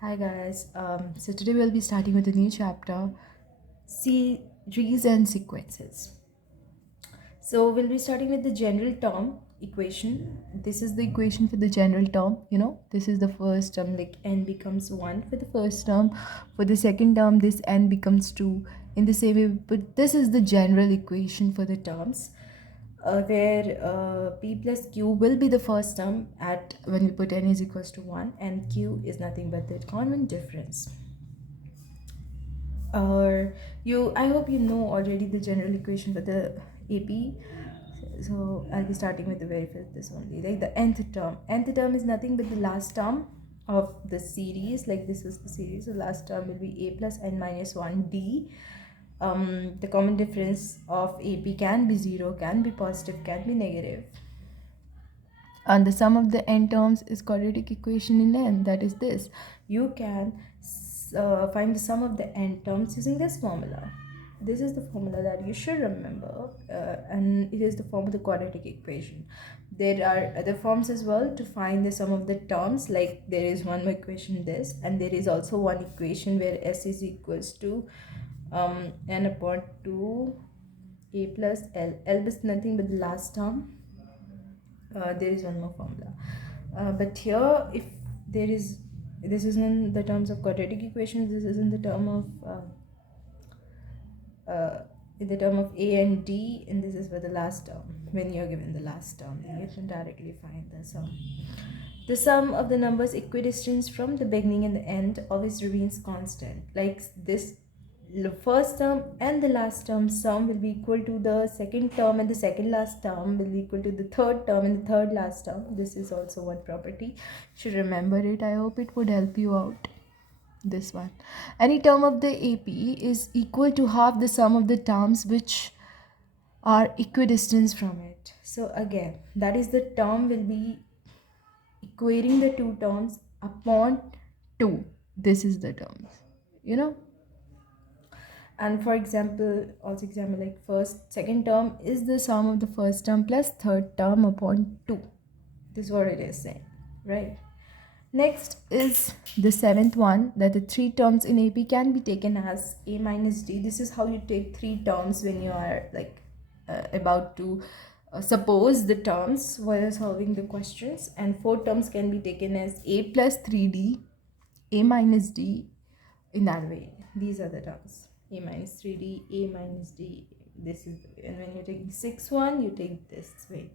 Hi guys. So today we'll be starting with a new chapter, series and sequences. So we'll be starting with the general term equation. This is the equation for the general term. This is the first term, like n becomes 1 for the first term. For the second term, this n becomes 2. In the same way, but this is the general equation for the terms. Where p plus q will be the first term at when we put n is equals to 1, and q is nothing but the common difference. Or I hope you know already the general equation for the AP. So I'll be starting with the very first this only, like the nth term. Nth term is nothing but the last term of the series. Like this is the series, so last term will be a plus n minus 1 d. The common difference of AP can be 0, can be positive, can be negative, and the sum of the n terms is quadratic equation in n. That is this. You can find the sum of the n terms using this formula. This is the formula that you should remember, and it is the form of the quadratic equation. There are other forms as well to find the sum of the terms, like there is one more equation this, and there is also one equation where s is equals to n upon 2 a plus l. L is nothing but the last term. There is one more formula, but here, if there is, this is in the terms of quadratic equations, this is in the term of in the term of a and d, and this is for the last term. When you're given the last term, then you can directly find the sum. The sum of the numbers equidistant from the beginning and the end always remains constant. Like this, the first term and the last term sum will be equal to the second term, and the second last term will be equal to the third term and the third last term. This is also one property. You should remember it. I hope it would help you out. This one. Any term of the AP is equal to half the sum of the terms which are equidistant from it. So again, that is the term will be equating the two terms upon 2. This is the terms, you know. And for example, also example, like first second term is the sum of the first term plus third term upon 2. This is what it is saying, right? Next is the seventh one, that the three terms in AP can be taken as a minus d. This is how you take three terms when you are like about to suppose the terms while solving the questions, and four terms can be taken as a plus 3d, a minus d, in that way. These are the terms: a minus 3d, a minus d. This is, and when you're taking sixth one, you take this way.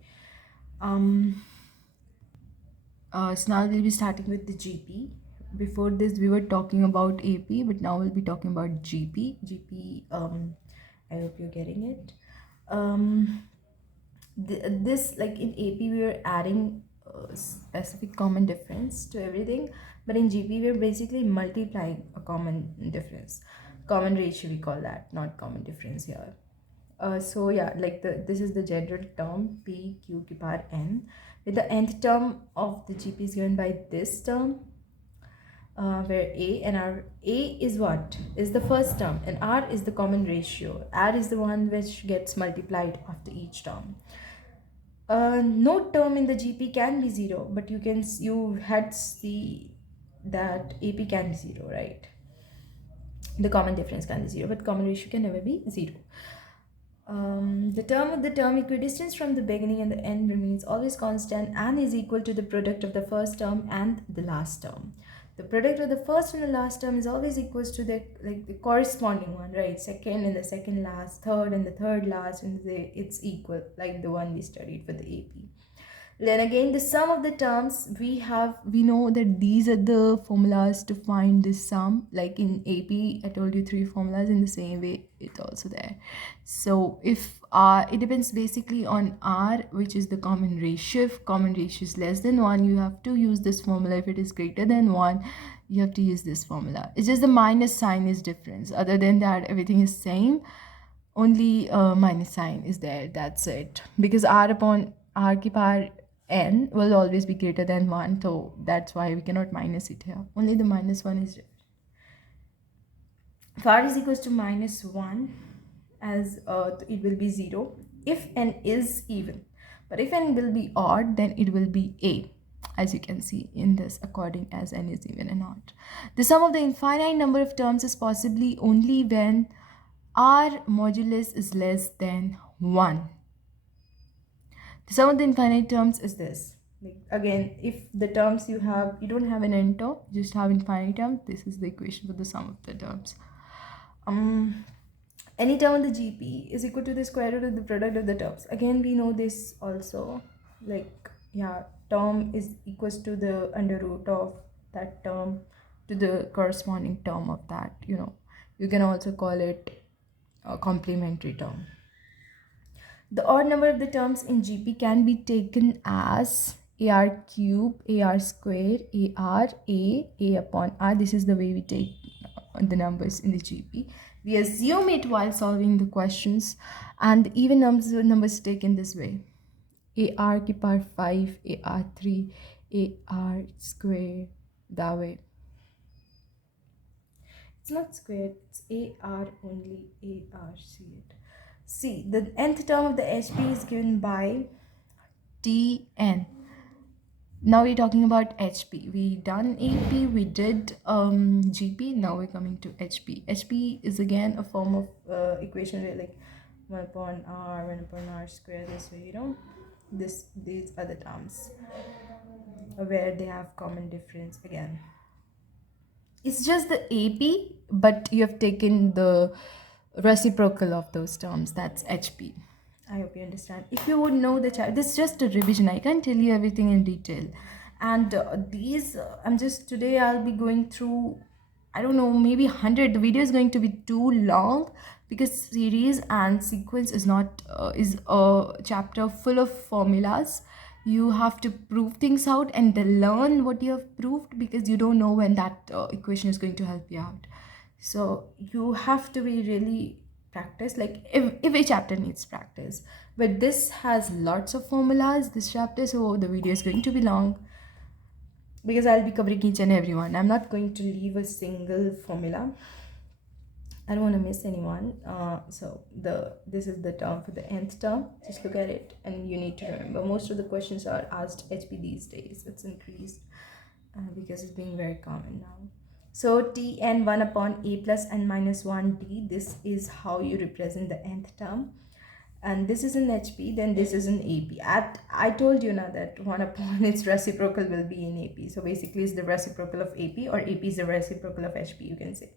So now we'll be starting with the GP. Before this, we were talking about AP, but now we'll be talking about GP. GP, I hope you're getting it. This, like in AP, we were adding specific common difference to everything, but in GP, we're basically multiplying a common difference. Common ratio, we call that, not common difference here. So yeah, like this is the general term p q to power n, with the nth term of the GP is given by this term, where a and r, a is what is the first term and r is the common ratio. R is the one which gets multiplied after each term. No term in the GP can be 0, but you had see that AP can be 0, right? The common difference can be 0, but common ratio can never be 0. The term with the term equidistance from the beginning and the end remains always constant and is equal to the product of the first term and the last term. The product of the first and the last term is always equals to the corresponding one, right? Second and the second last, third and the third last, and it's equal, like the one we studied for the AP. Then again, the sum of the terms, we know that these are the formulas to find this sum. Like in AP, I told you 3 formulas. In the same way, it's also there. So if it depends basically on R, which is the common ratio. If common ratio is less than 1, you have to use this formula. If it is greater than 1, you have to use this formula. It's just the minus sign is difference. Other than that, everything is same. Only minus sign is there. That's it. Because R upon R ki power n will always be greater than 1, so that's why we cannot minus it here. Only the minus 1 is different. If r is equals to minus 1, as it will be 0 if n is even, but if n will be odd, then it will be a, as you can see in this, according as n is even and odd. The sum of the infinite number of terms is possibly only when r modulus is less than 1. The sum of the infinite terms is this. Like again, if the terms you don't have an n term, you just have infinite terms, this is the equation for the sum of the terms. Any term in the GP is equal to the square root of the product of the terms. Again, we know this also. Like, yeah, term is equals to the under root of that term to the corresponding term of that, You can also call it a complementary term. The odd number of the terms in GP can be taken as AR cube, AR square, AR, A upon R. This is the way we take the numbers in the GP. We assume it while solving the questions, and even numbers taken this way. AR ki power 5, AR 3, AR square, that way. It's not squared, it's AR only, AR, see it. See, the nth term of the HP is given by Tn. Now we're talking about HP. We done AP, we did GP, now we're coming to HP. HP is again a form of equation where like 1 upon R square, this way, these are the terms where they have common difference again. It's just the AP, but you have taken the reciprocal of those terms. That's HP. I hope you understand. If you would know the chapter, this is just a revision. I can't tell you everything in detail. And today I'll be going through, I don't know, maybe 100. The video is going to be too long because series and sequence is not, is a chapter full of formulas. You have to prove things out and then learn what you have proved because you don't know when that equation is going to help you out. So you have to be really practice, like every chapter needs practice, but this has lots of formulas, this chapter, so the video is going to be long because I'll be covering each and every one. I'm not going to leave a single formula. I don't want to miss anyone. This is the term for the nth term. Just look at it and you need to remember. Most of the questions are asked HP these days. It's increased because it's being very common now. So Tn 1 upon a plus n minus 1d. This is how you represent the nth term. And this is an HP, then this is an AP. I told you now that 1 upon its reciprocal will be in AP. So basically it's the reciprocal of AP, or AP is the reciprocal of HP, you can say.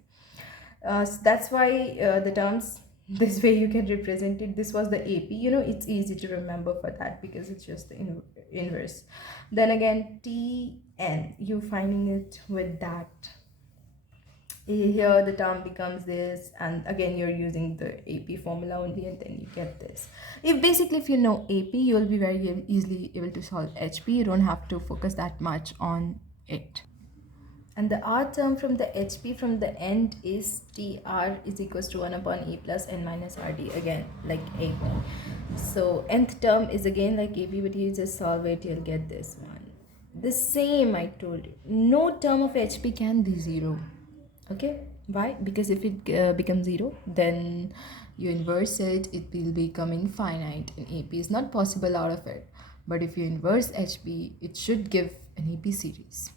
So that's why the terms, this way you can represent it. This was the AP, it's easy to remember for that because it's just the inverse. Then again, Tn, you finding it with that. Here the term becomes this, and again you're using the AP formula only, and then you get this. If you know AP, you'll be very easily able to solve HP. You don't have to focus that much on it. And the R term from the HP from the end is TR is equals to 1 upon A plus N minus RD, again like AP. So nth term is again like AP, but you just solve it, you'll get this one. The same I told you. No term of HP can be 0. Okay, why? Because if it becomes 0, then you inverse it, it will be becoming finite, and AP is not possible out of it. But if you inverse HP, it should give an AP series.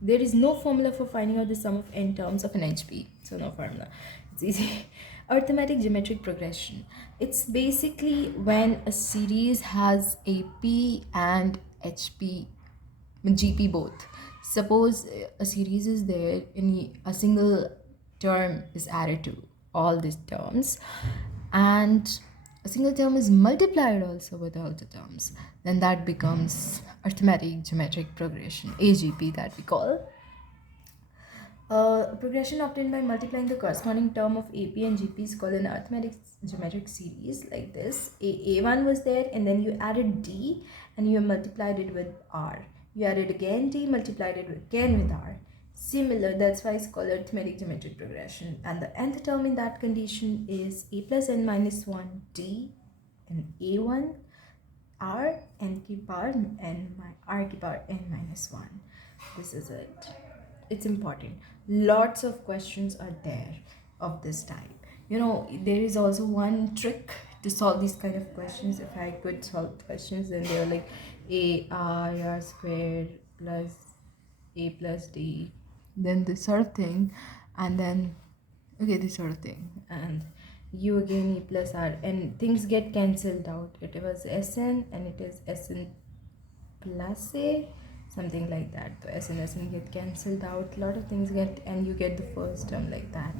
There is no formula for finding out the sum of n terms of an HP, so no formula. It's easy. Arithmetic geometric progression. It's basically when a series has AP and HP, GP both. Suppose a series is there and a single term is added to all these terms, and a single term is multiplied also with all the terms, then that becomes arithmetic geometric progression, AGP, that we call. Progression obtained by multiplying the corresponding term of AP and GP is called an arithmetic geometric series, like this. A1 was there, and then you added D and you multiplied it with R. You added again D, multiplied it again with R. Similar, that's why it's called arithmetic geometric progression. And the nth term in that condition is A plus N minus 1 D and A1 R N ki power N R ki power N minus 1. This is it. It's important. Lots of questions are there of this type. There is also one trick to solve these kind of questions. If I could solve questions, then they're like A R squared plus A plus D then this sort of thing, and then okay, this sort of thing, and u again e plus r, and things get cancelled out. It was sn and it is sn plus a, something like that. So sn get cancelled out, a lot of things get, and you get the first term like that.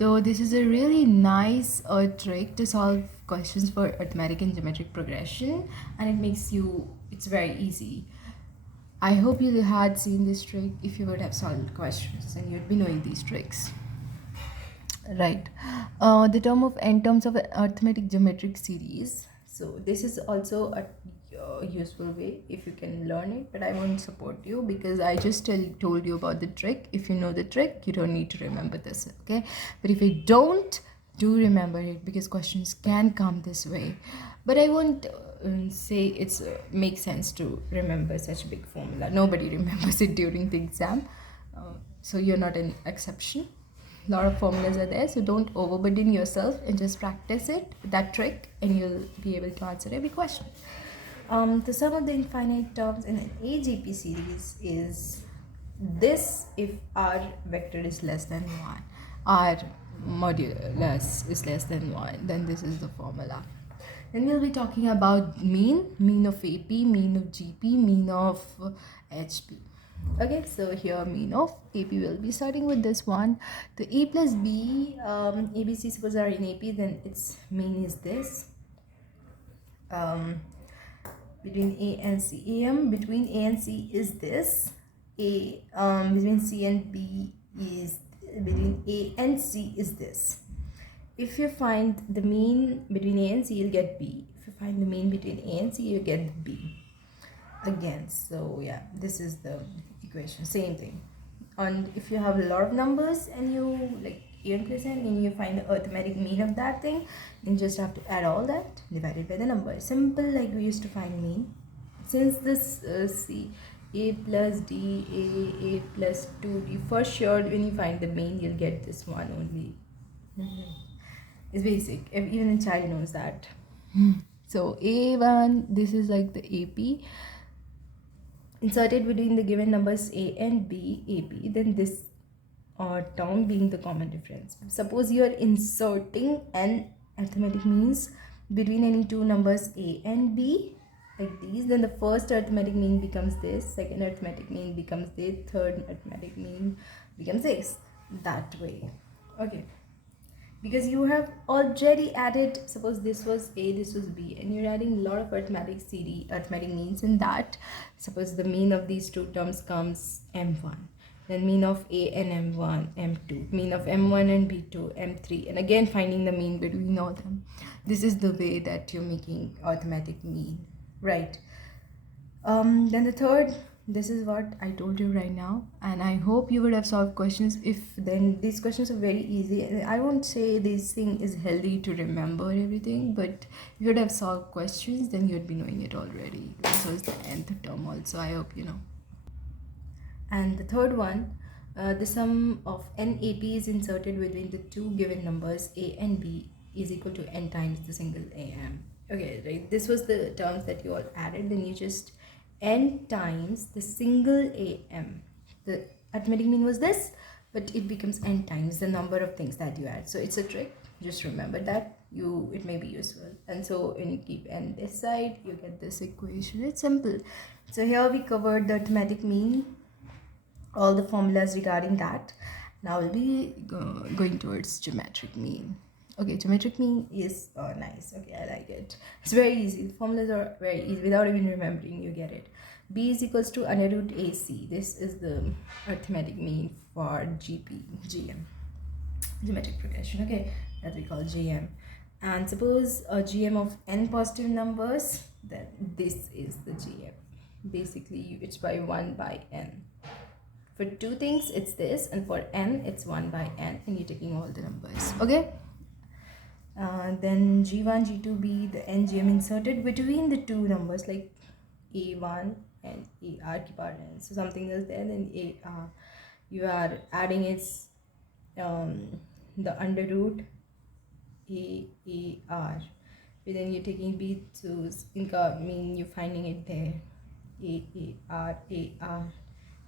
So this is a really nice trick to solve questions for arithmetic and geometric progression, and it makes you, it's very easy. I hope you had seen this trick if you would have solved questions and you'd be knowing these tricks. Right. The term of n terms of an arithmetic geometric series. So this is also a useful way if you can learn it, but I won't support you because I just told you about the trick. If you know the trick, you don't need to remember this, okay? But if you don't, do remember it because questions can come this way. But I won't say it's makes sense to remember such a big formula. Nobody remembers it during the exam, so you're not an exception. A lot of formulas are there, so don't overburden yourself and just practice it, that trick, and you'll be able to answer every question. The sum of the infinite terms in an AGP series is this if r vector is less than 1, r modulus is less than 1, then this is the formula. Then we'll be talking about mean of AP, mean of GP, mean of HP. Okay, so here mean of AP, will be starting with this one. The A plus B, ABC suppose are in AP, then its mean is this. Between A and C, AM between A and C is this. A between C and B is, between A and C is this. If you find the mean between A and C, you'll get B. If you find the mean between A and C, you get B again. So yeah, this is the equation, same thing. And if you have a lot of numbers and you like n plus n and you find the arithmetic mean of that thing, then just have to add all that divided by the number. Simple, like we used to find mean. Since this C, a plus d, a plus 2d, for sure when you find the mean you'll get this one only. It's basic, even a child knows that. So a1, this is like the AP inserted between the given numbers a and b, AP, then this term being the common difference. Suppose you are inserting an arithmetic means between any two numbers a and b, like these, then the first arithmetic mean becomes this, second arithmetic mean becomes this, third arithmetic mean becomes this, that way. Okay, because you have already added, suppose this was a, this was b, and you're adding a lot of arithmetic means in that. Suppose the mean of these two terms comes m1, then mean of a and m1, m2, mean of m1 and b2, m3, and again finding the mean between all them. This is the way that you're making arithmetic mean, right? Then the third, this is what I told you right now, and I hope you would have solved questions. If then these questions are very easy, I won't say this thing is healthy to remember everything, but if you would have solved questions, then you'd be knowing it already. This was the nth term also, I hope you know. And the third one, the sum of n AP is inserted between the two given numbers a and b is equal to n times the single am. Okay, right, this was the terms that you all added, then you just n times the single am. The arithmetic mean was this, but it becomes n times the number of things that you add. So it's a trick, just remember that, it may be useful. And so when you keep n this side, you get this equation. It's simple. So here we covered the arithmetic mean, all the formulas regarding that. Now we'll be going towards geometric mean. Okay, geometric mean is nice. Okay, I like it. It's very easy. The formulas are very easy. Without even remembering, you get it. B is equals to under root AC. This is the arithmetic mean for GM, geometric progression. Okay, that we call GM. And suppose a GM of n positive numbers, then this is the GM. Basically, it's by 1 by n. For two things, it's this, and for n, it's 1 by n, and you're taking all the numbers. Okay. Then G1, G2, the NGM inserted between the two numbers like A1 and AR की power n. So something else there, then you are adding its the under root AR. But then you're taking B, so inka mean you're finding it there. AR.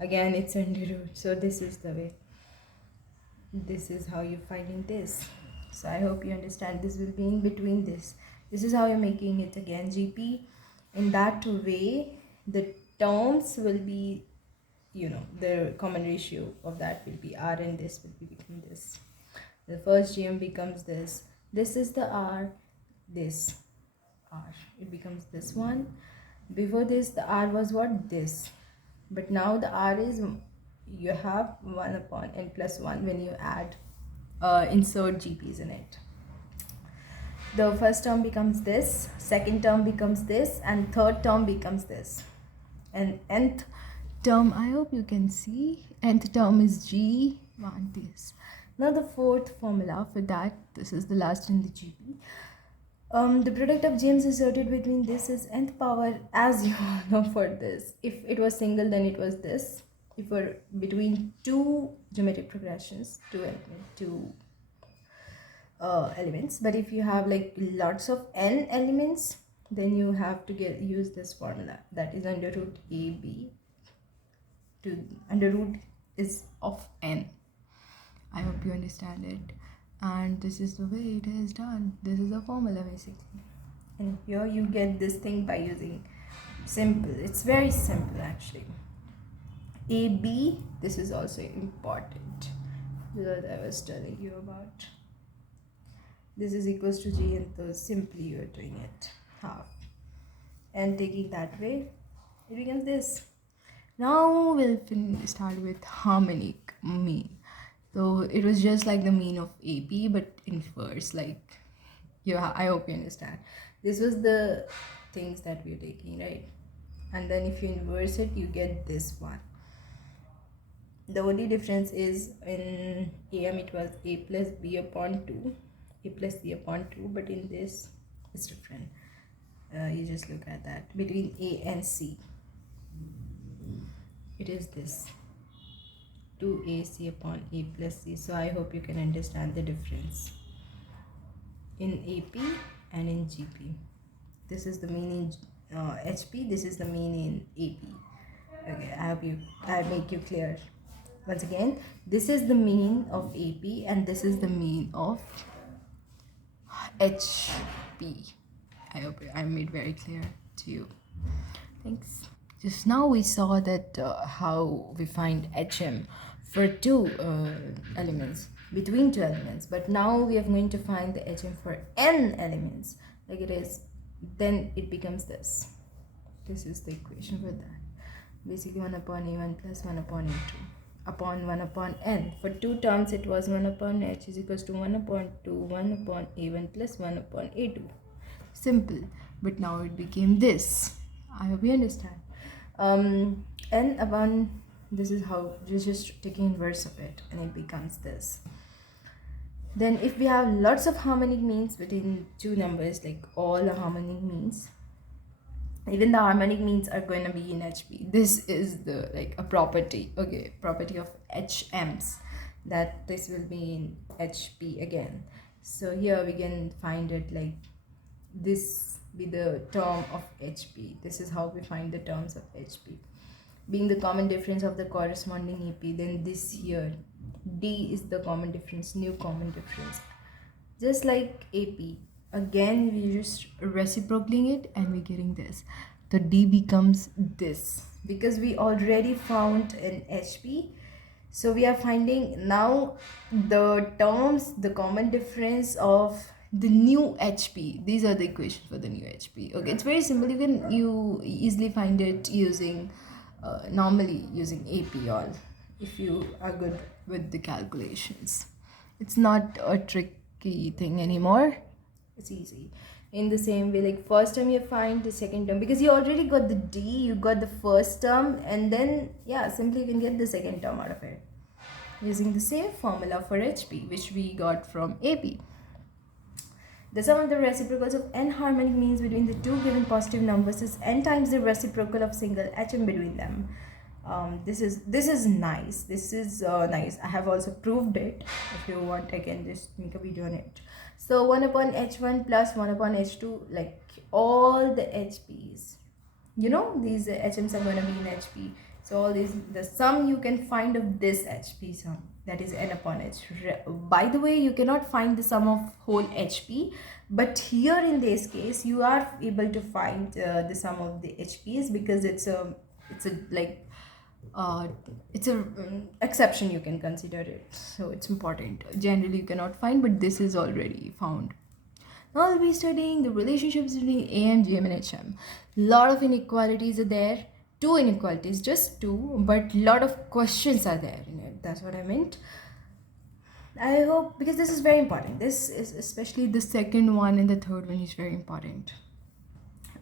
Again, it's under root. So this is the way. This is how you're finding this. So I hope you understand. This will be in between this. This is how you're making it again GP. In that way, the terms will be, the common ratio of that will be R, and this will be become this. The first GM becomes this. This is the R, this R. It becomes this one. Before this, the R was what? This. But now the R is, you have 1 upon n plus 1 when you add, insert GPs in it. The first term becomes this, second term becomes this, and third term becomes this. And nth term, I hope you can see, nth term is G, 1 this. Now the fourth formula for that, this is the last in the GP. The product of GMs inserted between this is nth power, as you all know for this. If it was single, then it was this. If we're between two geometric progressions, two elements, but if you have like lots of n elements, then you have to use this formula, that is under root AB to under root is of n. I hope you understand it. And this is the way it is done. This is a formula basically. And here you get this thing by using simple. It's very simple actually. AB, this is also important that I was telling you about. This is equals to G, and so simply you are doing it half. And taking that way, it becomes this. Now we'll start with harmonic mean. So it was just like the mean of AP, but inverse. Like, I hope you understand. This was the things that we're taking, right? And then if you inverse it, you get this one. The only difference is in AM it was A plus B upon 2, A plus C upon 2, but in this it's different. You just look at that. Between A and C, it is this. 2AC upon A plus C. So I hope you can understand the difference in AP and in GP. This is the mean in HP, this is the mean in AP. Okay, I make you clear. Once again, this is the mean of AP and this is the mean of HP. I hope I made very clear to you. Thanks. Just now we saw that how we find HM for two elements, between two elements, but now we are going to find the HM for n elements, like it is. Then it becomes this. This is the equation for that. Basically 1 upon A1 plus 1 upon A2 upon 1 upon n. For two terms it was 1 upon H is equals to 1 upon 2, 1 upon A1 plus 1 upon A2. Simple. But now it became this. I hope you understand. N upon, this is how, just taking inverse of it, and it becomes this. Then if we have lots of harmonic means between two numbers, like all the harmonic means, even the harmonic means are going to be in HP. This is the like a property, okay, property of HMs, that this will be in HP again. So here we can find it like this be the term of HP. This is how we find the terms of HP. Being the common difference of the corresponding AP, then this here D is the common difference, new common difference. Just like AP, again we're just reciprocating it and we're getting this. The D becomes this because we already found an HP. So we are finding now the terms, the common difference of the new HP. These are the equations for the new HP. Okay, it's very simple. You easily find it using normally using AP all, if you are good with the calculations. It's not a tricky thing anymore. It's easy. In the same way, like first term you find the second term, because you already got the D, you got the first term, and then simply you can get the second term out of it using the same formula for HP which we got from AP. The sum of the reciprocals of n harmonic means between the two given positive numbers is n times the reciprocal of single HM between them. This is nice. This is nice. I have also proved it. If you want, I can just make a video on it. So 1 upon H1 plus 1 upon H2, like all the HPs. These HMs are going to be in HP. So all these, the sum you can find of this HP sum, that is n upon h. By the way, you cannot find the sum of whole HP, but here in this case you are able to find the sum of the HPs, because it's a like it's a exception, you can consider it, so it's important. Generally you cannot find, but this is already found. Now I'll be studying the relationships between AM, GM and HM. Lot of inequalities are there. Two inequalities, just two, but lot of questions are there in it. That's what I meant. I hope, because this is very important. This is especially the second one and the third one is very important.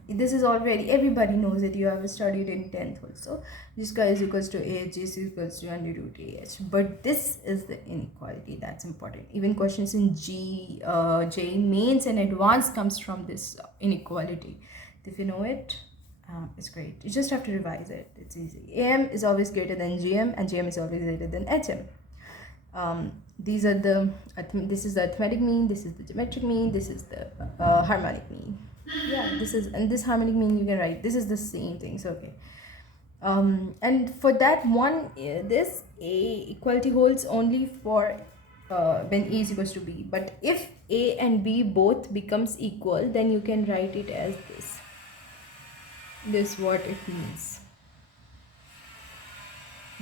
This is already, everybody knows it, you have studied in 10th also. This guy is equals to AH, this is equals to under root AH. But this is the inequality that's important. Even questions in J mains and advanced comes from this inequality. If you know it, it's great. You just have to revise it. It's easy. AM is always greater than GM and GM is always greater than HM. These are the, this is the arithmetic mean, this is the geometric mean, this is the harmonic mean. Yeah, this is, and this harmonic mean you can write, this is the same thing. So okay, and for that one, this A equality holds only for when A is equals to B, but if A and B both becomes equal, then you can write it as this what it means,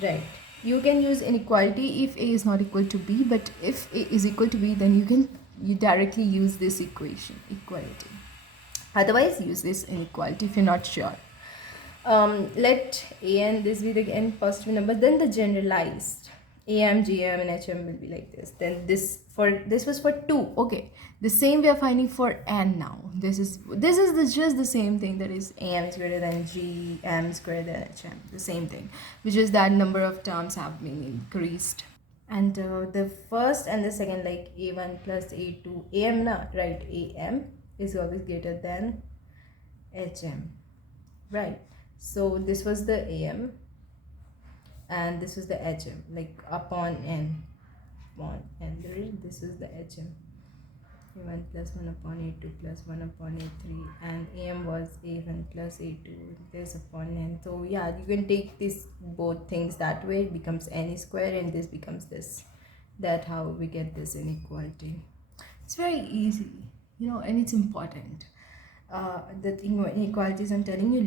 right? You can use inequality if A is not equal to B, but if A is equal to B, then you directly use this equation, equality. Otherwise use this inequality if you're not sure. Let A and this be the n positive number, then the generalized AM, GM and HM will be like this. Then this was for 2. Okay, the same we are finding for n now. This is just the same thing, that is AM is greater than GM is greater than HM, the same thing, which is that number of terms have been increased. And the first and the second, like A1 plus A2, AM na, right, AM is always greater than HM, right? So this was the AM and this was the HM, like upon n, this is the HM. A1 plus 1 upon A2 plus 1 upon A3, and AM was A1 plus A2 this upon n. So yeah, you can take this both things that way, it becomes n square and this becomes this. That's how we get this inequality. It's very easy, you know, and it's important. The inequalities, I'm telling you,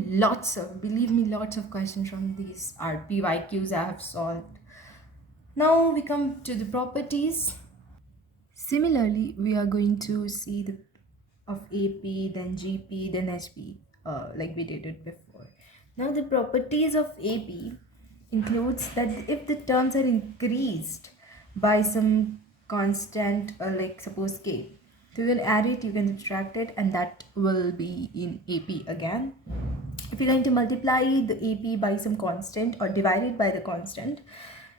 believe me, lots of questions from these RPYQs I have solved. Now we come to the properties. Similarly, we are going to see the of AP, then GP, then HP, like we did it before. Now the properties of AP includes that if the terms are increased by some constant, like suppose K, so you can add it, you can subtract it, and that will be in AP again. If you're going to multiply the AP by some constant or divide it by the constant,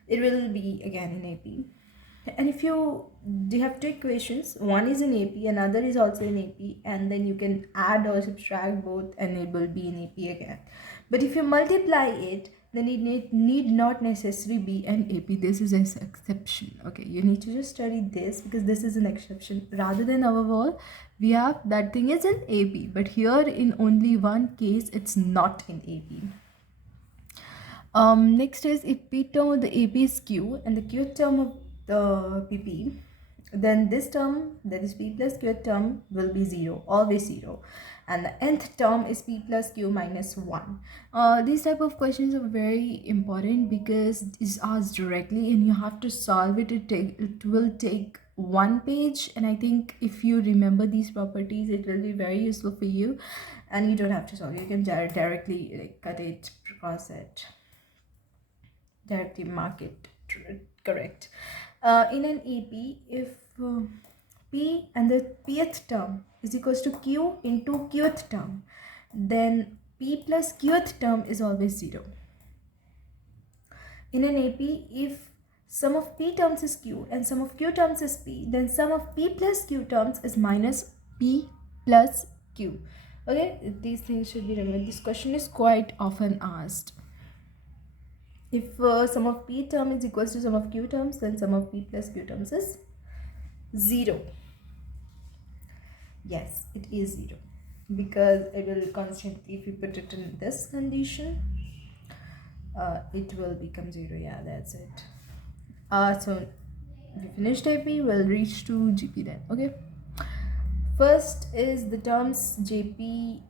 it will be again in AP. And if you have two equations, one is in AP, another is also in AP, and then you can add or subtract both and it will be in AP again. But if you multiply it, then it need not necessarily be an AP. This is an exception. Okay, you need to just study this because this is an exception. Rather than our wall, we have that thing is in AP, but here in only one case it's not in AP. Next is if P term of the AP is Q and the Q term of the PP, then this term, that is P plus Q term, will be 0, always 0, and the nth term is P plus Q minus 1. These type of questions are very important because it's asked directly and you have to solve it. It will take one page, and I think if you remember these properties, it will be very useful for you, and you don't have to solve. You can directly like cut it, cross it, directly mark it correct. In an AP, if P and the pth term is equals to Q into qth term, then P plus qth term is always 0. In an AP, if sum of P terms is Q and sum of Q terms is P, then sum of P plus Q terms is minus P plus Q. Okay, these things should be remembered. This question is quite often asked. If sum of P term is equals to sum of Q terms, then sum of P plus Q terms is 0. Yes, it is 0 because it will constantly, if you put it in this condition, it will become 0. Yeah, that's it. So we finished AP, we'll reach to GP then. Okay. First is the terms JP.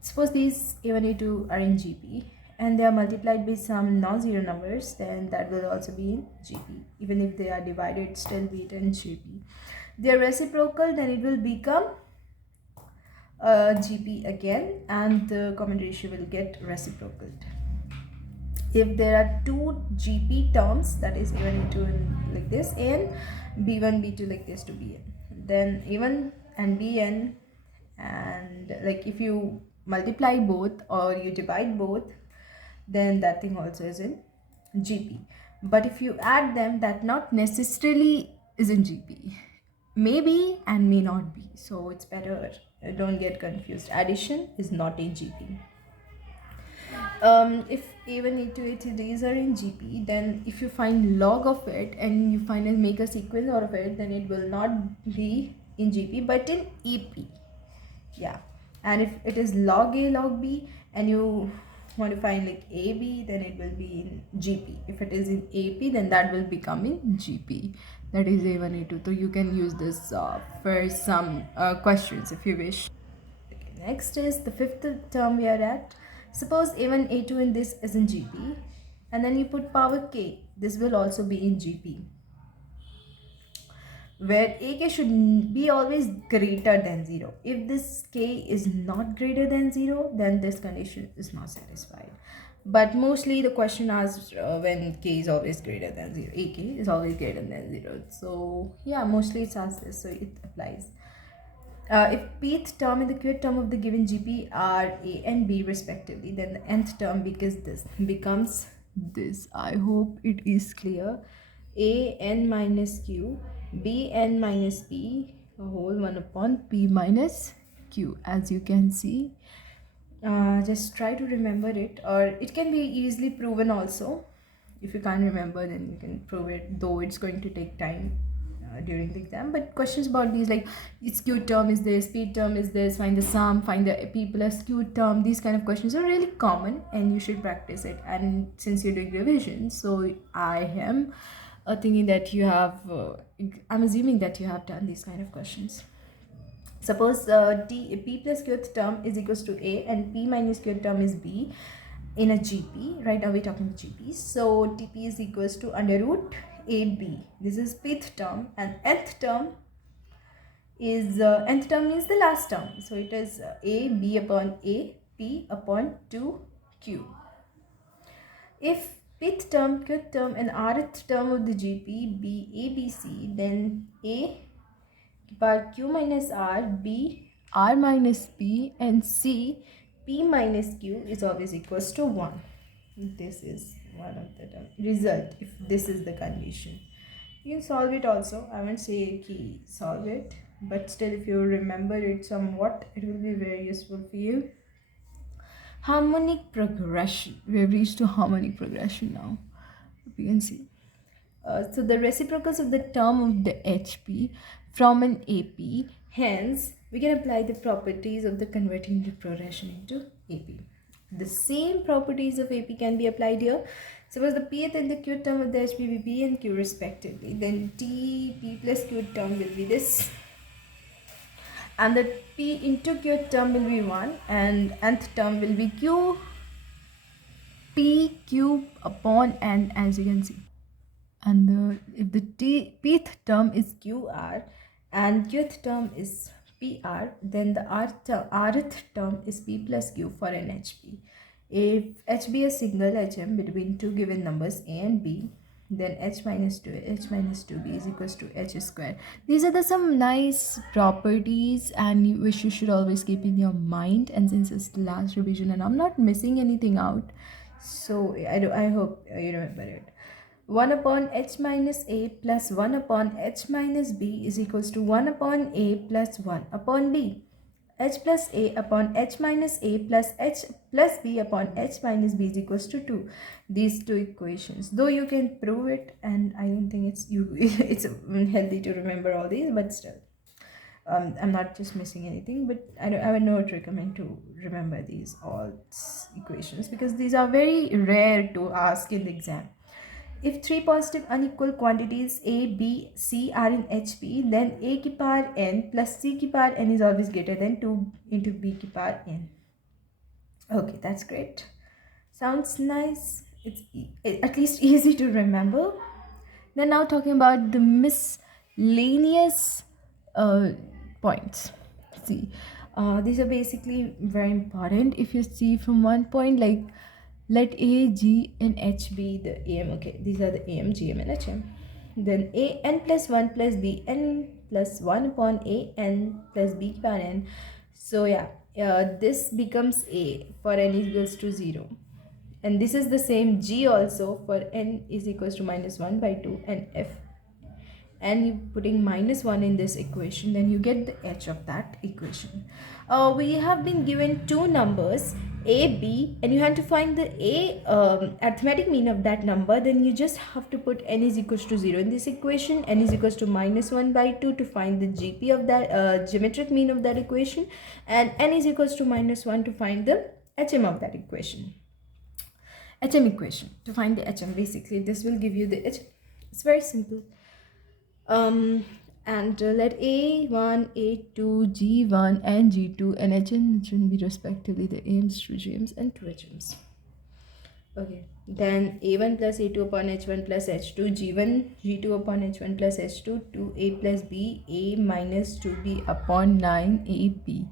Suppose these A1, A2 are in GP and they are multiplied by some non-zero numbers, then that will also be in GP. Even if they are divided, still be it in GP. They are reciprocal, then it will become GP again, and the common ratio will get reciprocal. If there are two GP terms, that is A1, A2 and like this, and B1, B2 like this to Bn, then A1 and Bn, and like if you multiply both or you divide both, then that thing also is in GP. But if you add them, that not necessarily is in GP. Maybe and may not be. So it's better, don't get confused. Addition is not in GP. If even these are in GP, then if you find log of it and you find and make a sequence out of it, then it will not be in GP but in EP. Yeah. And if it is log A log B and you want to find like AB, then it will be in GP. If it is in AP, then that will become in GP. That is A1, A2. So you can use this for some questions if you wish. Okay, next is the fifth term we are at. Suppose A1, A2 in this is in GP, and then you put power K. This will also be in GP, where ak should be always greater than 0. If this k is not greater than 0, then this condition is not satisfied. But mostly the question asks when k is always greater than 0. Ak is always greater than 0. So yeah, mostly it's asked this, so it applies. If pth term and the qth term of the given GP are a and b respectively, then the nth term becomes this. I hope it is clear. A n minus q, b n minus p, a whole 1 upon p minus q, as you can see. Just try to remember it, or it can be easily proven also. If you can't remember, then you can prove it, though it's going to take time during the exam. But questions about these, like its q term is this, p term is this, find the sum, find the p plus q term, these kind of questions are really common and you should practice it. And since you're doing revision, so I am thinking that you have I'm assuming that you have done these kind of questions. Suppose p plus qth term is equals to a and p minus qth term is b in a GP. Right now we're talking GP. So TP is equals to under root AB. This is pth term, and nth term means the last term. So it is a b upon a, p upon 2q. If pth term, qth term and rth term of the GP be a, b, c, then a by q minus r, b r minus p, and c p minus q is always equals to 1. This is one of the result if this is the condition. You can solve it also. I won't say key solve it, but still if you remember it somewhat, it will be very useful for you. Harmonic progression. We have reached to harmonic progression now. We can see. So the reciprocals of the term of the HP from an AP. Hence, we can apply the properties of the converting the progression into AP. The same properties of AP can be applied here. Suppose the pth and the qth term of the HP be p and q respectively, then t p plus qth term will be this, and the p into qth term will be 1, and nth term will be q p q upon n, as you can see. And if the pth term is qr and qth term is pr, then the rth term is p plus q for an hp. If h be a single hm between two given numbers a and b, then h minus 2b is equals to h square. These are some nice properties and which you should always keep in your mind. And since it's the last revision and I'm not missing anything out, so I hope you remember it. 1 upon h minus a plus 1 upon h minus b is equals to 1 upon a plus 1 upon b. H plus a upon h minus a plus h plus b upon h minus b is equals to 2. These two equations, though you can prove it, and I don't think it's healthy to remember all these, but still. I'm not just missing anything, but I would not recommend to remember these all equations because these are very rare to ask in the exam. If three positive unequal quantities A, B, C are in HP, then A ki power n plus C ki power n is always greater than 2 into B ki power n. Okay, that's great. Sounds nice. It's at least easy to remember. Then now talking about the miscellaneous uh, points. See, these are basically very important. If you see from one point, like let A, G, and H be the AM. Okay, these are the AM, GM, and HM. Then A n plus 1 plus B n plus 1 upon A n plus B upon n. So yeah, this becomes A for n is equals to 0. And this is the same G also for n is equals to minus 1 by 2 and F, and you putting minus 1 in this equation, then you get the h of that equation. We have been given two numbers a, b, and you have to find the a arithmetic mean of that number. Then you just have to put n is equals to 0 in this equation, n is equals to minus 1 by 2 to find the gp of that geometric mean of that equation, and n is equals to minus 1 to find the hm of that equation. HM equation to find the HM. Basically, this will give you the HM. It's very simple. And let A1, A2, G1, and G2 and HN be respectively the AMs, 2 GMs, and 2 HMs. Okay, then A1 plus A2 upon H1 plus H2, G1, G2 upon H1 plus H2, 2A plus B, A minus 2B upon 9AB.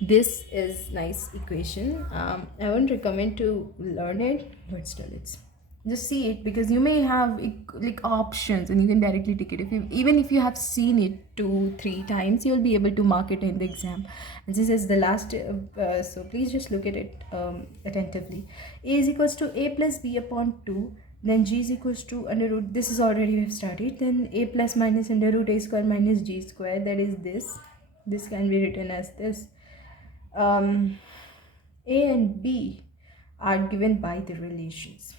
This is nice equation. I won't recommend to learn it, but still it's just see it because you may have like options and you can directly take it. If you even if you have seen it 2-3 times, you'll be able to mark it in the exam. And this is the last, so please just look at it attentively. A is equals to a plus b upon 2, then g is equals to under root, this is already we have started, then a plus minus under root a square minus g square, that is this can be written as this. A and b are given by the relations.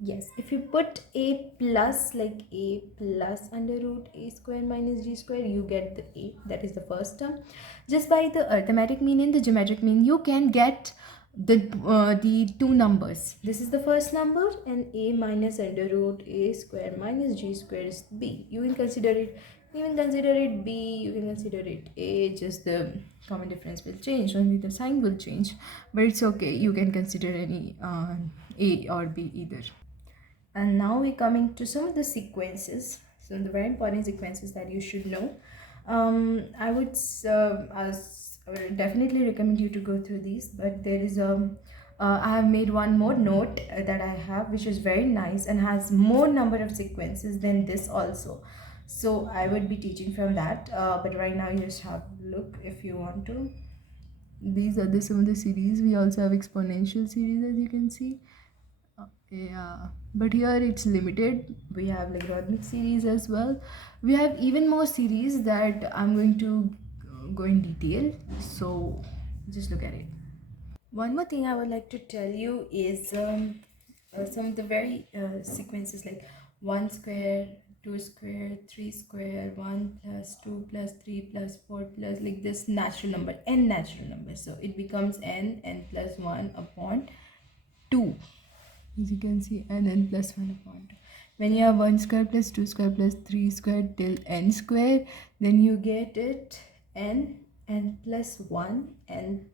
Yes, if you put a plus, like a plus under root a square minus g square, you get the a, that is the first term. Just by the arithmetic mean and the geometric mean, you can get the two numbers. This is the first number, and a minus under root a square minus g square is b. You can consider it, b, you can consider it a, just the common difference will change, only the sign will change, but it's okay, you can consider any a or b either. And now we're coming to some of the sequences, some of the very important sequences that you should know. I would definitely recommend you to go through these, but there is I have made one more note that I have, which is very nice and has more number of sequences than this also. So I would be teaching from that, but right now you just have a look if you want to. These are some of the series. We also have exponential series, as you can see. Yeah, but here it's limited. We have logarithmic series as well. We have even more series that I'm going to go in detail, so just look at it. One more thing I would like to tell you is some of the very sequences, like 1 square, 2 square, 3 square, 1 plus 2 plus 3 plus 4 plus, like this natural number, n natural number. So it becomes n plus 1 upon 2. As you can see, n plus 1 upon 2. When you have 1 square plus 2 square plus 3 square till n square, then you get it n plus 1 and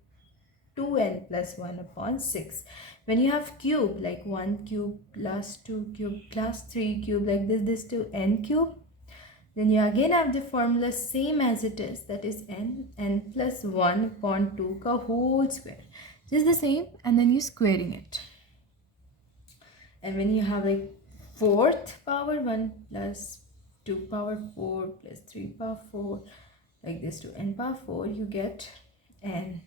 2n plus 1 upon 6. When you have cube, like 1 cube plus 2 cube plus 3 cube, like this to n cube, then you again have the formula same as it is, that is n plus 1 upon 2 ka whole square. Just the same, and then you squaring it. And when you have like 4th power 1 plus 2 power 4 plus 3 power 4, like this to n power 4, you get n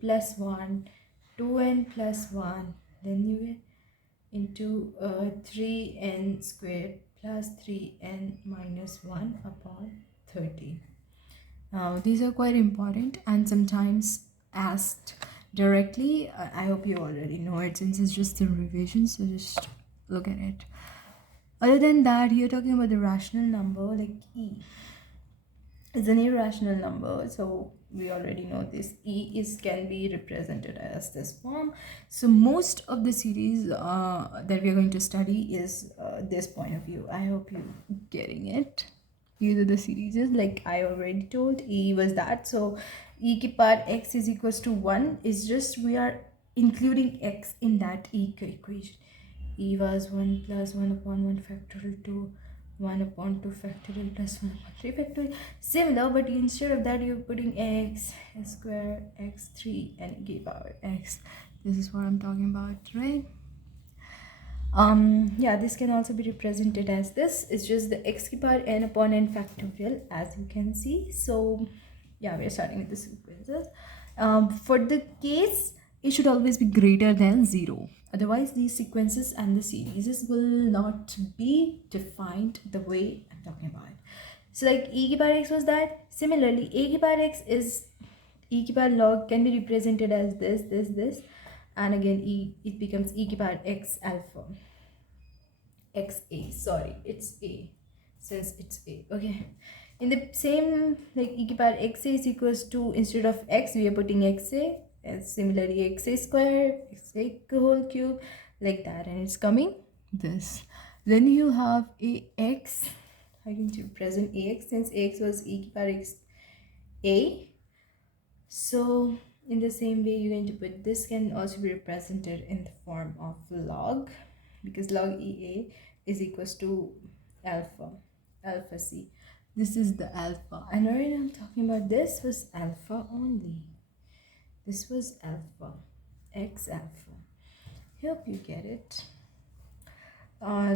plus 1, 2n plus 1, then you get into 3n squared plus 3n minus 1 upon 30. Now these are quite important and sometimes asked directly. I hope you already know it since it's just a revision, so just look at it. Other than that, you're talking about the rational number, like e is an irrational number, so we already know this. E is can be represented as this form. So most of the series that we are going to study is this point of view. I hope you getting it. These are the series, like I already told. E was that, so e ki power x is equals to 1 is just we are including x in that equation. E was 1 plus 1 upon 1 factorial to 1 upon 2 factorial plus 1 upon 3 factorial. Similar, but instead of that, you're putting x square x3 and give power x. This is what I'm talking about, right? Yeah, this can also be represented as this. It's just the x power n upon n factorial, as you can see. So yeah, we're starting with the sequences. For the case, it should always be greater than 0. Otherwise, these sequences and the series will not be defined the way I'm talking about. So like e ki power x was that. Similarly, a ki power x is e ki power log can be represented as this, and again it becomes e ki power x alpha xa. Sorry, it's a, since it's a. Okay, in the same, like e ki power xa is equals to, instead of x we are putting xa, and similarly xa square, xa whole cube, like that, and it's coming this. Then you have ax. I can represent ax, since ax was e ki power x a. So in the same way, you're going to put this can also be represented in the form of log, because log ea is equals to alpha c. This is the alpha, and right now I'm talking about this was alpha only. This was alpha, x alpha. Hope you get it.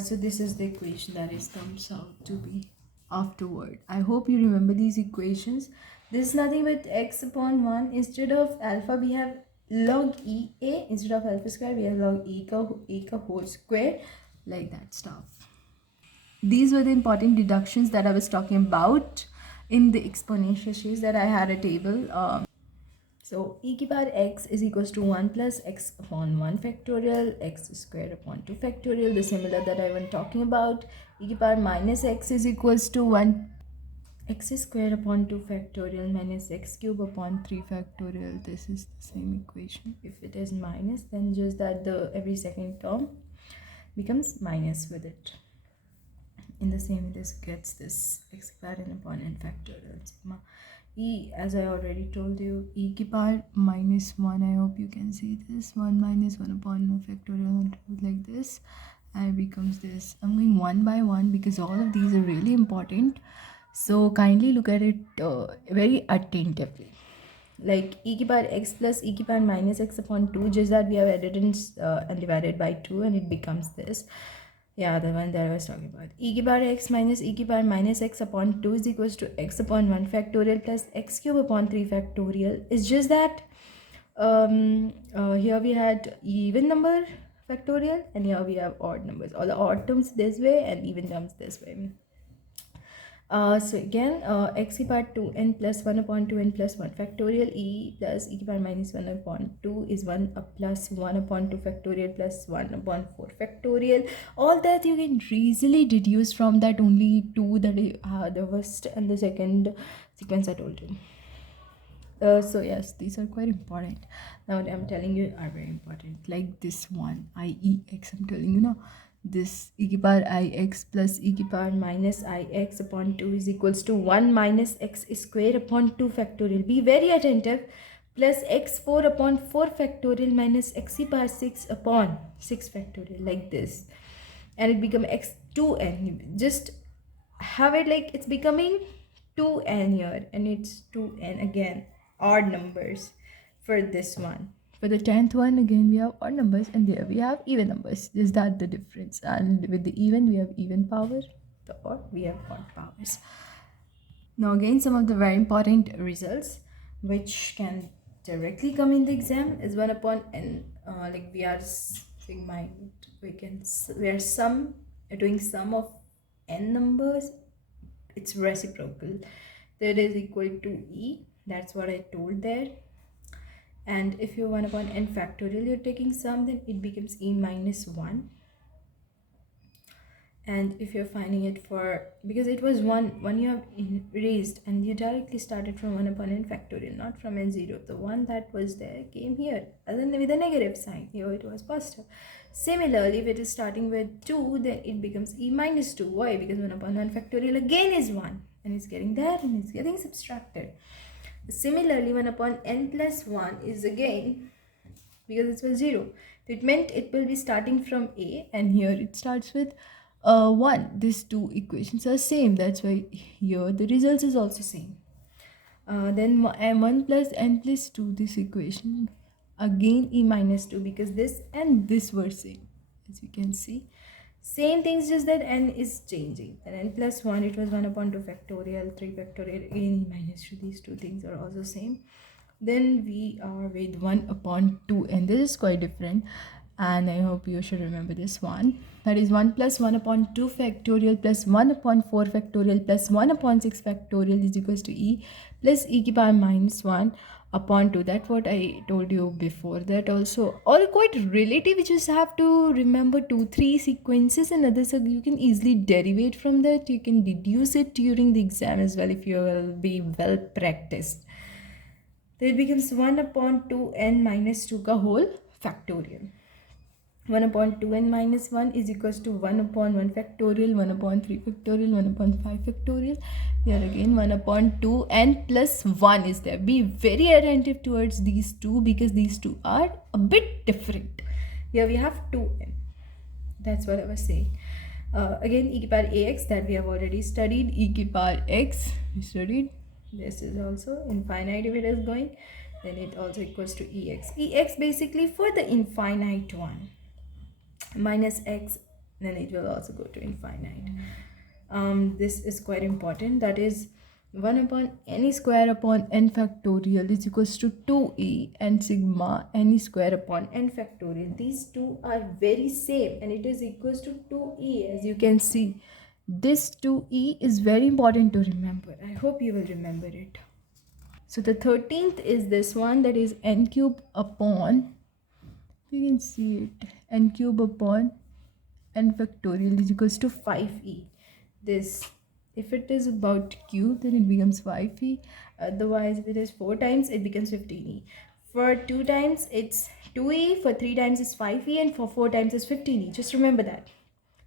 So this is the equation that it comes out to be afterward. I hope you remember these equations. This is nothing but x upon 1. Instead of alpha, we have log ea. Instead of alpha square, we have log e ka whole square, like that stuff. These were the important deductions that I was talking about in the exponential series that I had a table. So e ki power x is equals to 1 plus x upon 1 factorial, x squared upon 2 factorial, the similar that I was talking about. E ki power minus x is equals to 1 x squared upon 2 factorial minus x cube upon 3 factorial. This is the same equation. If it is minus, then just that the every second term becomes minus with it. In the same way, this gets this x squared n upon n factorial sigma. E, as I already told you, e ki power minus 1. I hope you can see this. 1 minus 1 upon no factorial, like this, and it becomes this. I'm going one by one because all of these are really important. So kindly look at it very attentively. Like e ki power x plus e ki power minus x upon 2, just that we have added in and divided by 2, and it becomes this. Yeah, the one that I was talking about. E ki power x minus e ki power minus x upon 2 is equals to x upon 1 factorial plus x cube upon 3 factorial. It's just that here we had even number factorial, and here we have odd numbers. All the odd terms this way and even terms this way. So again, x ki power 2n plus 1 upon 2n plus 1 factorial, e plus e ki power minus 1 upon 2 is 1 plus 1 upon 2 factorial plus 1 upon 4 factorial. All that you can easily deduce from that only two, that the first and the second sequence I told you. So yes, these are quite important. Now what I'm telling you are very important. Like this one, IEX, I'm telling you now. This e ki power ix plus e ki power minus ix upon 2 is equals to 1 minus x square upon 2 factorial. Be very attentive. Plus x4 upon 4 factorial minus x ki power 6 upon 6 factorial, like this. And it become x2n. Just have it like it's becoming 2n here, and it's 2n again, odd numbers for this one. For the 10th one, again we have odd numbers, and there we have even numbers. Is that the difference? And with the even, we have even power. The odd, we have odd powers. Now again, some of the very important results which can directly come in the exam is 1 upon n. Like we are sigma, we are doing sum of n numbers. It's reciprocal. That is equal to e. That's what I told there. And if you're 1 upon n factorial, you're taking sum, then it becomes e minus 1. And if you're finding it for, because it was 1 you have erased and you directly started from 1 upon n factorial, not from n0. The one that was there came here and then with a negative sign. Here it was positive. Similarly, if it is starting with 2, then it becomes e minus 2. Why? Because 1 upon 1 factorial again is 1 and it's getting there and it's getting subtracted. Similarly, 1 upon n plus 1 is again, because it was 0, it meant it will be starting from a, and here it starts with 1. These two equations are same, that's why here the results is also same. Then m1 plus n plus 2, this equation again e minus 2, because this and this were same, as you can see. Same things, just that n is changing. And n plus 1, it was 1 upon 2 factorial, 3 factorial, again e minus 2. These two things are also same. Then we are with 1 upon 2, and this is quite different, and I hope you should remember this one. That is 1 plus 1 upon 2 factorial plus 1 upon 4 factorial plus 1 upon 6 factorial is equals to e plus e to power minus 1 upon 2. That's what I told you before. That also all quite relative. You just have to remember 2-3 sequences, and others so you can easily derivate from that. You can deduce it during the exam as well if you will be well practiced. So it becomes 1 upon 2n minus 2 ka whole factorial. 1 upon 2n minus 1 is equals to 1 upon 1 factorial, 1 upon 3 factorial, 1 upon 5 factorial. Here again 1 upon 2n plus 1 is there. Be very attentive towards these two, because these two are a bit different. Here we have 2n. That's what I was saying. Again, e to power ax, that we have already studied. E to power x, we studied. This is also infinite. If it is going, then it also equals to ex. Ex basically for the infinite one. Minus x, then it will also go to infinite. This is quite important. That is 1 upon n square upon n factorial is equals to 2e and sigma n square upon n factorial. These two are very same, and it is equals to 2e, as you can see. This 2e is very important to remember. I hope you will remember it. So the 13th is this one, that is n cube upon, you can see it, n cube upon n factorial is equals to 5e. This, if it is about q, then it becomes 5e. Otherwise, if it is 4 times, it becomes 15e. For 2 times, it's 2e. For 3 times, it's 5e. And for 4 times, it's 15e. Just remember that.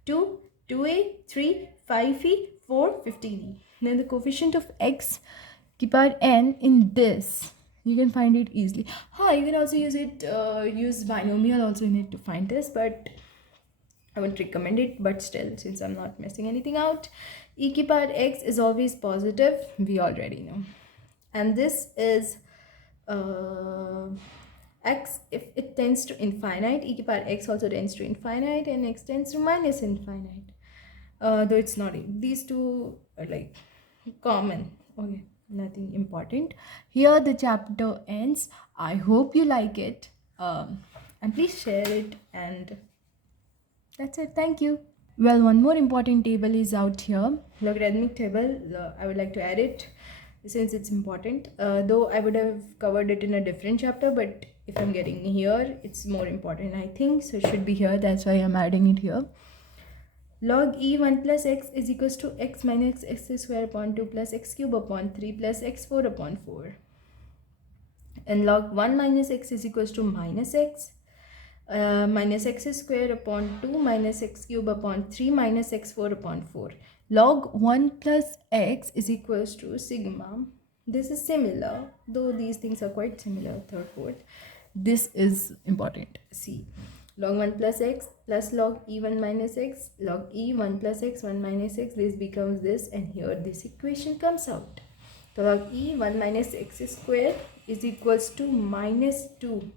2, 2e, 3, 5e, 4, 15e. Then the coefficient of x to power n in this, you can find it easily. You can also use it, use binomial also in it to find this, but I won't recommend it. But still, since I'm not messing anything out, e to power x is always positive, we already know. And this is x, if it tends to infinite, e to power x also tends to infinite, and x tends to minus infinite. Though it's not, these two are like common. Okay, nothing important. Here the chapter ends. I hope you like it, and please share it, and that's it. Thank you. Well, one more important table is out here, logarithmic table. I would like to add it since it's important, though I would have covered it in a different chapter, but if I'm getting here, it's more important, I think, so it should be here. That's why I'm adding it here. Log e 1 plus x is equals to x minus x square upon 2 plus x cube upon 3 plus x4 upon 4. And log 1 minus x is equals to minus x minus x square upon 2 minus x cube upon 3 minus x4 upon 4. Log 1 plus x is equals to sigma. This is similar, though these things are quite similar, third, fourth. This is important. See, log 1 plus x plus log e1 minus x, log e1 plus x 1 minus x, this becomes this, and here this equation comes out. So log e1 minus x square is equals to minus 2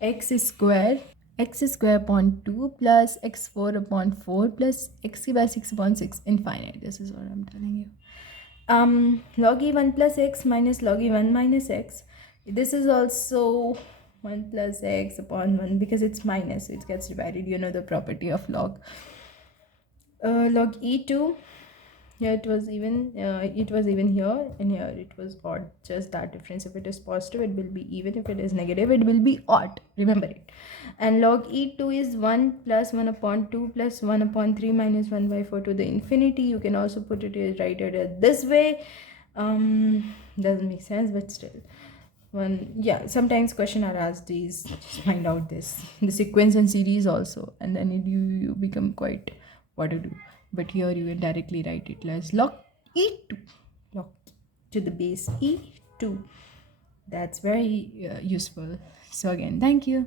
x square upon 2 plus x4 upon 4 plus x by 6 upon 6 infinite. This is what I'm telling you. Log e1 plus x minus log e1 minus x, this is also 1 plus x upon 1, because it's minus, so it gets divided. You know the property of log. Log e2 Yeah, it was even here, and here it was odd. Just that difference. If it is positive, it will be even. If it is negative, it will be odd. Remember it. And log e2 is 1 plus 1 upon 2 plus 1 upon 3 minus 1 by 4 to the infinity. You can also put it write it this way. Doesn't make sense, but still. One, yeah, sometimes question are asked these, just find out this the sequence and series also, and then you become quite what to do. But here you can directly write it as log e2, log to the base e2. That's very useful. So again, thank you.